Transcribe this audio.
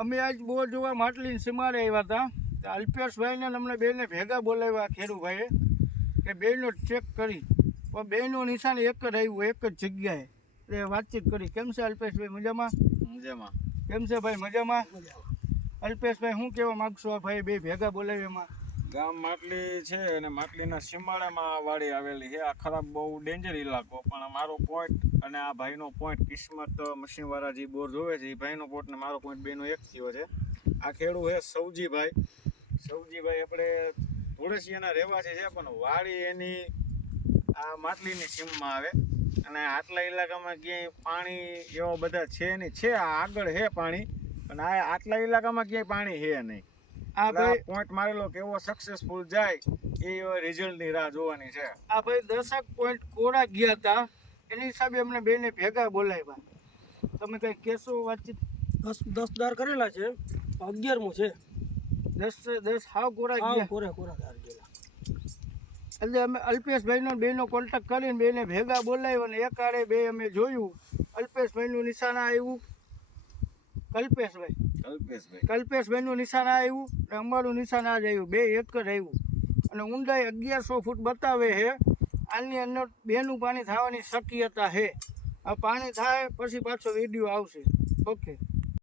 અમે આજ બોર જોવા માટલી સીમાડે આવ્યા હતા. અલ્પેશભાઈને અમને બેને ભેગા બોલાવ્યા ખેડૂભાઈએ કે બેનો ચેક કરી, પણ બેનું નિશાન એક જ આવ્યું, એક જ જગ્યાએ. એટલે વાતચીત કરી. કેમ છે અલ્પેશભાઈ? મજામાં? મજામાં. કેમ છે ભાઈ? મજામાં. અલ્પેશભાઈ શું કહેવા માગશો આ ભાઈ બે ભેગા બોલાવી એમાં? ગામ માટલી છે અને માટલીના સીમાડામાં વાડી આવેલી છે. આ ખરાબ બહુ ડેન્જર ઇલાકો, પણ મારો પોઈન્ટ અને આ ભાઈનો પોઈન્ટ કિસ્મત મશીનવાળા જે બોર જોવે છે એ ભાઈનો પોઈન્ટ ને મારો પોઈન્ટ બેનો એક થયો છે. આ ખેડૂ છે સૌજીભાઈ. સૌજીભાઈ આપણે ધોળસિયાના રહેવાસી છે, પણ વાડી એની આ માટલીની સીમમાં આવે. અને આટલા ઇલાકામાં ક્યાંય પાણી એવા બધા છે નહીં. છે આગળ છે પાણી, પણ આ આટલા ઇલાકામાં ક્યાંય પાણી છે નહીં. આ ભાઈ પોઈન્ટ મારેલો કેવો સક્સેસફુલ જાય એ રિઝલ્ટની રાહ જોવાની છે. આ ભાઈ 10 પોઈન્ટ કોરા ગયા હતા, એની હિસાબે અમને બેને ભેગા બોલાવ્યા. તમે કંઈ કહેશો? વાતચીત 10 દાર કરેલા છે, 11મો છે. 10 હાવ કોરા ગયા. કોરા દાર ગયેલા. એટલે અમે અલ્પેશભાઈનો બેનો કોન્ટેક્ટ કરીને બેને ભેગા બોલાવ્યો ને એકાળે બે અમે જોયું. અલ્પેશભાઈનું નિશાન આવ્યું, કલ્પેશભાઈનું નિશાન આવ્યું ને અમારું નિશાન આ જ આવ્યું. બે એક જ આવ્યું અને ઊંડાઈ 1100 ફૂટ બતાવે છે. આની અંદર બેનું પાણી થવાની શક્યતા છે. આ પાણી થાય પછી પાછો વિડીયો આવશે. ઓકે.